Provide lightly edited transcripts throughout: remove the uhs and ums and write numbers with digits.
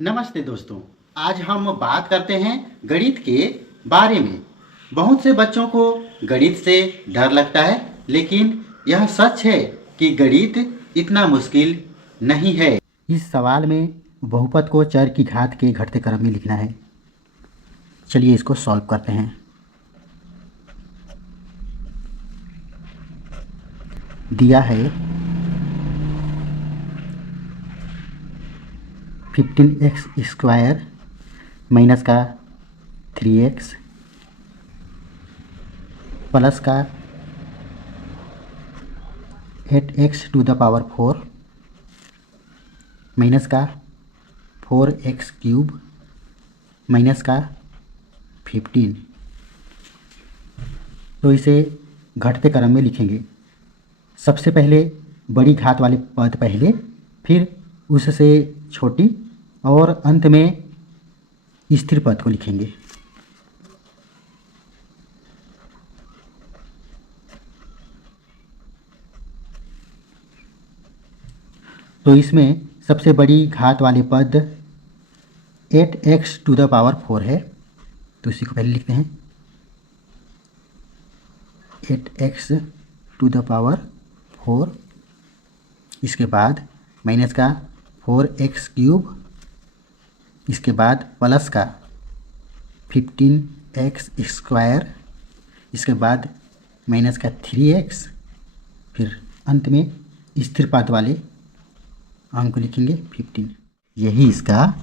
नमस्ते दोस्तों। आज हम बात करते हैं गणित के बारे में। बहुत से बच्चों को गणित से डर लगता है, लेकिन यह सच है कि गणित इतना मुश्किल नहीं है। इस सवाल में बहुपद को चर की घात के घटते क्रम में लिखना है। चलिए इसको सॉल्व करते हैं। दिया है 15x² माइनस का 3x प्लस का 8x⁴ माइनस का 4x³ माइनस का 15। तो इसे घटते क्रम में लिखेंगे। सबसे पहले बड़ी घात वाले पद पहले, फिर उससे छोटी और अंत में स्थिर पद को लिखेंगे। तो इसमें सबसे बड़ी घात वाले पद 8x⁴ है, तो इसी को पहले लिखते हैं 8x⁴। इसके बाद माइनस का 4x³, इसके बाद प्लस का 15x², इसके बाद माइनस का 3x, फिर अंत में स्थिर पद वाले अंक को लिखेंगे 15। यही इसका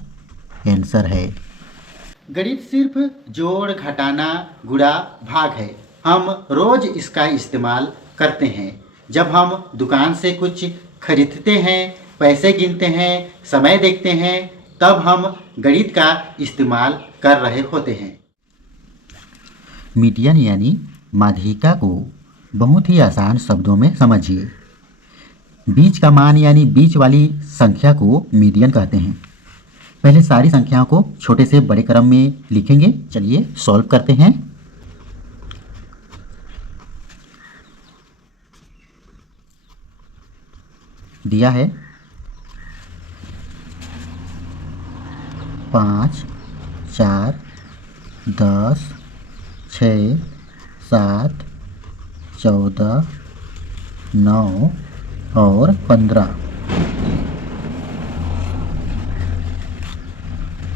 आंसर है। गणित सिर्फ जोड़, घटाना, गुणा, भाग है। हम रोज इसका इस्तेमाल करते हैं। जब हम दुकान से कुछ खरीदते हैं, पैसे गिनते हैं, समय देखते हैं, तब हम गणित का इस्तेमाल कर रहे होते हैं। मीडियन यानी माध्यिका को बहुत ही आसान शब्दों में समझिए। बीच का मान यानी बीच वाली संख्या को मीडियन कहते हैं। पहले सारी संख्याओं को छोटे से बड़े क्रम में लिखेंगे। चलिए सॉल्व करते हैं। दिया है 5, 4, 10, 6, 7, 14, 9 और 15।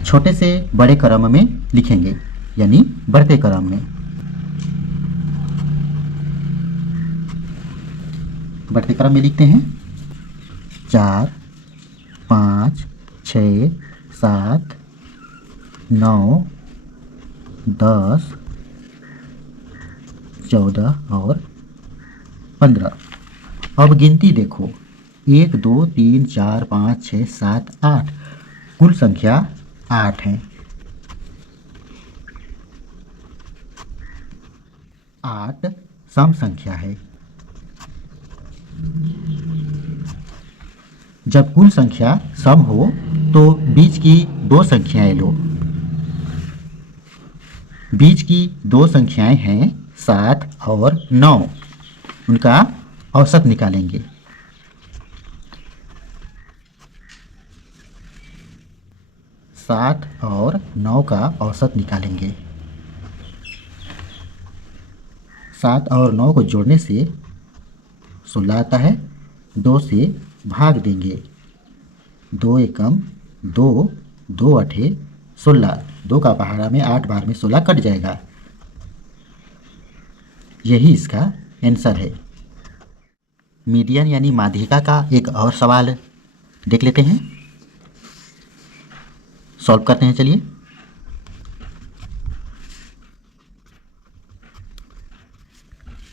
छोटे से बड़े क्रम में लिखेंगे, यानी बढ़ते क्रम में। बढ़ते क्रम में लिखते हैं 4, 5, 6, 7, 9, 10, 14 और 15। अब गिनती देखो, 1, 2, 3, 4, 5, 6, 7, 8। कुल संख्या 8 है। 8 सम संख्या है। जब कुल संख्या सम हो तो बीच की दो संख्याएं लो। बीच की दो संख्याएं हैं 7 और 9। उनका औसत निकालेंगे। 7 और 9 का औसत निकालेंगे। 7 और 9 को जोड़ने से 16 आता है। 2 से भाग देंगे। 2 एकम 2, 2 अठे 16। 2 का पहाड़ा में 8 बार में 16 कट जाएगा। यही इसका आंसर है। मीडियन यानी माध्यिका का एक और सवाल देख लेते हैं। सॉल्व करते हैं। चलिए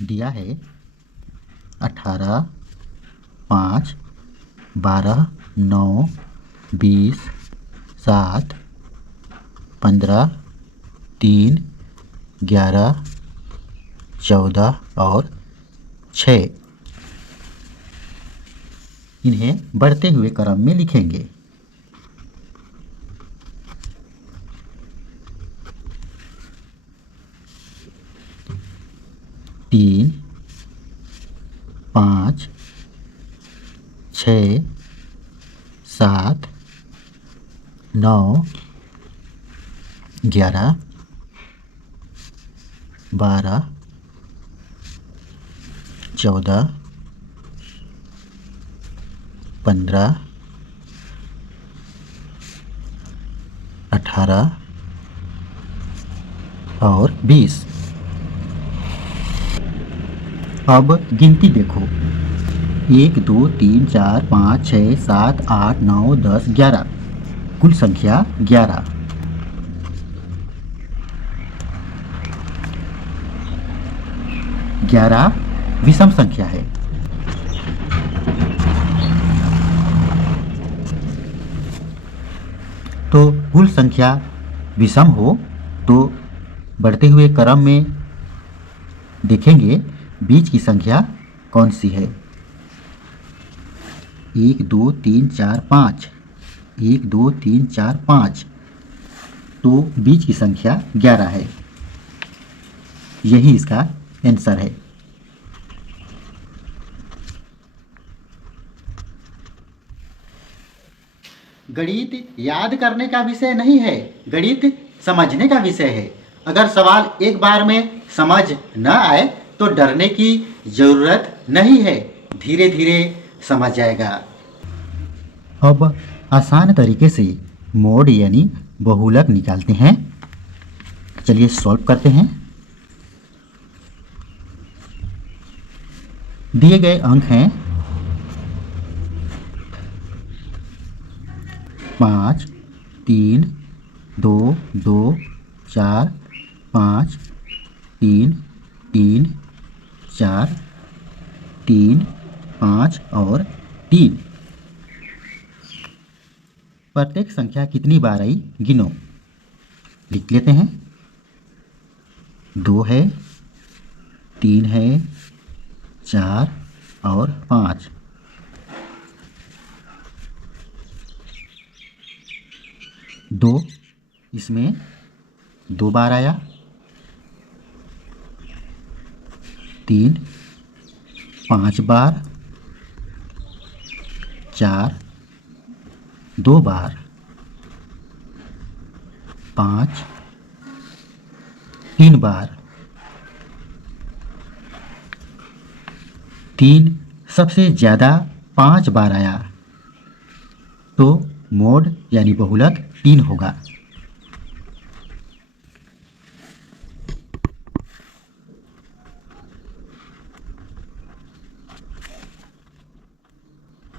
दिया है 18, 5, 12, 9, 20, 7, 15, 3, 11, 14 और 6। इन्हें बढ़ते हुए क्रम में लिखेंगे। तीन, 5, 6, 7, 9, 11, 12, 14, 15, 18 और 20। अब गिनती देखो, 1, 2, 3, 4, 5, 6, 7, 8, 9, 10, 11। कुल संख्या 11। ग्यारह विषम संख्या है। तो कुल संख्या विषम हो तो बढ़ते हुए क्रम में देखेंगे बीच की संख्या कौन सी है। 1, 2, 3, 4, 5। 1, 2, 3, 4, 5। तो बीच की संख्या 11 है। यही इसका आंसर है। गणित याद करने का विषय नहीं है, गणित समझने का विषय है। अगर सवाल एक बार में समझ न आए तो डरने की ज़रूरत नहीं है, धीरे धीरे समझ जाएगा। अब आसान तरीके से मोड यानी बहुलक निकालते हैं। चलिए सॉल्व करते हैं। दिए गए अंक हैं 5, 3, 2, 2, 4, 5, 3, 3, 4, 3, 5 और 3। प्रत्येक संख्या कितनी बार आई गिनो। लिख लेते हैं। 2 है, 3 है, 4 और 5। दो इसमें 2 बार आया। 3 5 बार। 4 2 बार। 5 3 बार। 3 सबसे ज़्यादा 5 बार आया, तो मोड यानी बहुलक 3 होगा।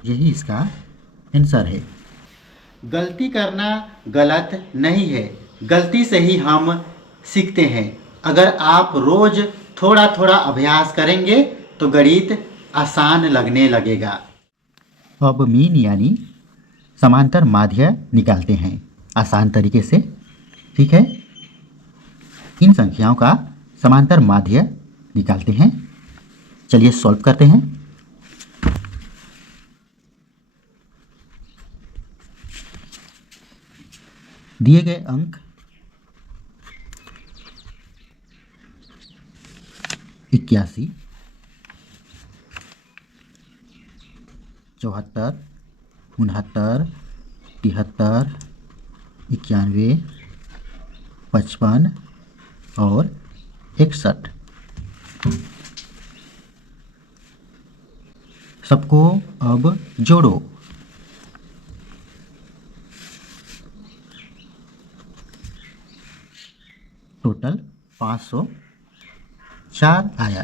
यही इसका आंसर है। गलती करना गलत नहीं है, गलती से ही हम सीखते हैं। अगर आप रोज थोड़ा थोड़ा अभ्यास करेंगे तो गणित आसान लगने लगेगा। अब मीन यानी समांतर माध्य निकालते हैं आसान तरीके से। ठीक है, इन संख्याओं का समांतर माध्य निकालते हैं। चलिए सॉल्व करते हैं। दिए गए अंक 81, 74, 69, 73, 91, 55 और 61। सबको अब जोड़ो। टोटल 504 आया।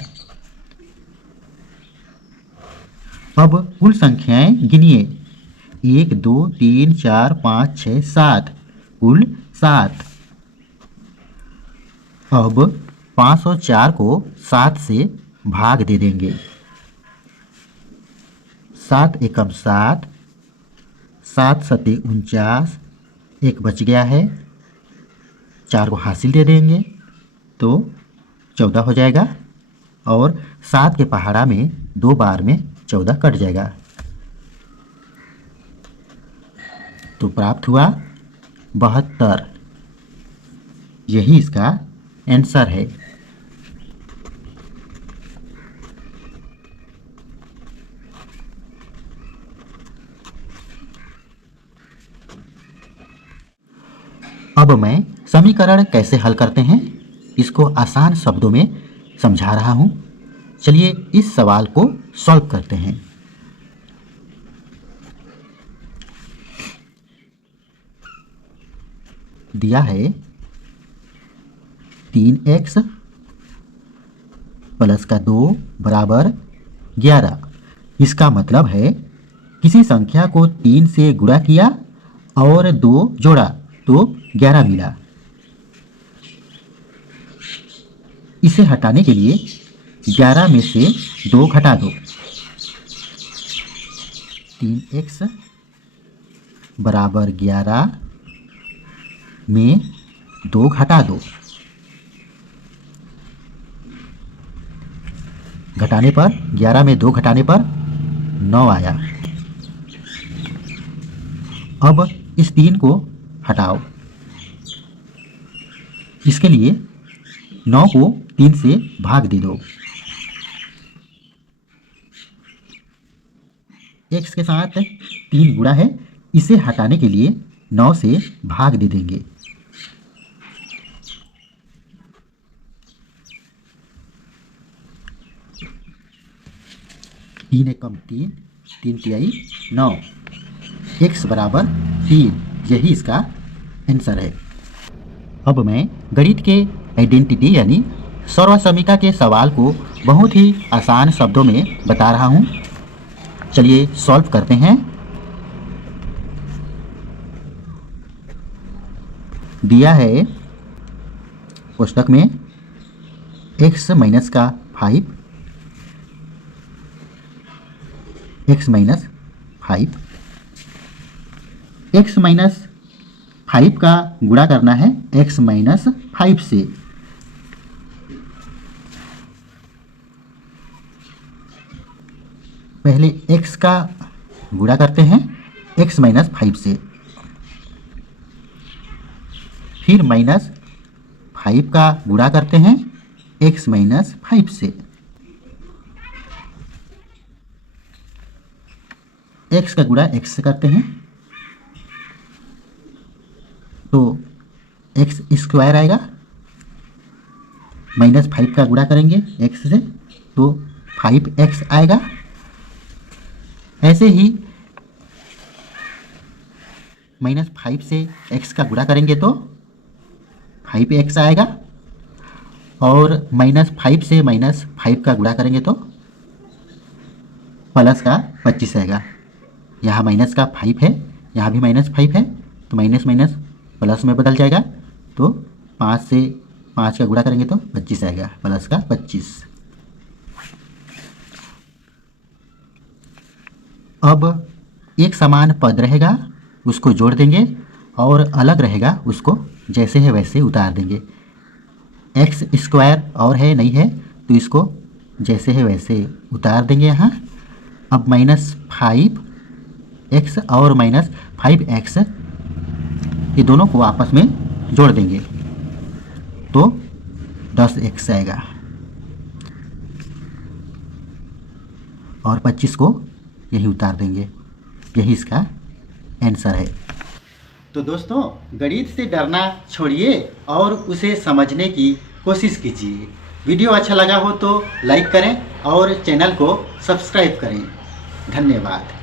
अब कुल संख्याएं गिनिए। 1, 2, 3, 4, 5, 6, 7। कुल 7। अब 504 को 7 से भाग दे देंगे। 7 एकम 7, 7 सते 49, एक बच गया है, 4 को हासिल दे देंगे तो 14 हो जाएगा। और 7 के पहाड़ा में 2 बार में 14 कट जाएगा, तो प्राप्त हुआ 72। यही इसका आंसर है। अब मैं समीकरण कैसे हल करते हैं इसको आसान शब्दों में समझा रहा हूं। चलिए इस सवाल को सॉल्व करते हैं। दिया है 3x प्लस का 2 बराबर 11। इसका मतलब है किसी संख्या को 3 से गुणा किया और 2 जोड़ा तो 11 मिला। इसे हटाने के लिए 11 में से 2 घटा दो। 3x बराबर 11 में 2 घटा दो। घटाने पर 11 में 2 घटाने पर 9 आया। अब इस 3 को हटाओ। इसके लिए 9 को 3 से भाग दे दो। x के साथ 3 गुणा है, इसे हटाने के लिए 9 से भाग दे देंगे। तीन एकम 3, 3 तिहाई 9, x बराबर 3। यही इसका आंसर है। अब मैं गणित के आइडेंटिटी यानी सर्वसमीका के सवाल को बहुत ही आसान शब्दों में बता रहा हूँ। चलिए सॉल्व करते हैं। दिया है कोष्टक में x माइनस का 5, x माइनस 5, x माइनस 5 का गुणा करना है x माइनस 5 से। पहले x का गुणा करते हैं x माइनस 5 से, फिर माइनस 5 का गुणा करते हैं x माइनस 5 से। x का गुणा x से करते हैं तो x स्क्वायर आएगा। माइनस 5 का गुणा करेंगे x से तो 5x आएगा। ऐसे ही माइनस 5 से x का गुणा करेंगे तो 5x आएगा, और माइनस 5 से माइनस 5 का गुणा करेंगे तो प्लस का 25 आएगा। यहाँ माइनस का 5 है, यहाँ भी माइनस 5 है, तो माइनस माइनस प्लस में बदल जाएगा। तो 5 से 5 का गुणा करेंगे तो 25 आएगा, प्लस का 25। अब एक समान पद रहेगा उसको जोड़ देंगे, और अलग रहेगा उसको जैसे है वैसे उतार देंगे। एक्स स्क्वायर और है नहीं है तो इसको जैसे है वैसे उतार देंगे यहाँ। अब माइनस 5x और माइनस 5x ये दोनों को आपस में जोड़ देंगे तो 10x आएगा, और 25 को यही उतार देंगे। यही इसका आंसर है। तो दोस्तों, गणित से डरना छोड़िए और उसे समझने की कोशिश कीजिए। वीडियो अच्छा लगा हो तो लाइक करें और चैनल को सब्सक्राइब करें। धन्यवाद।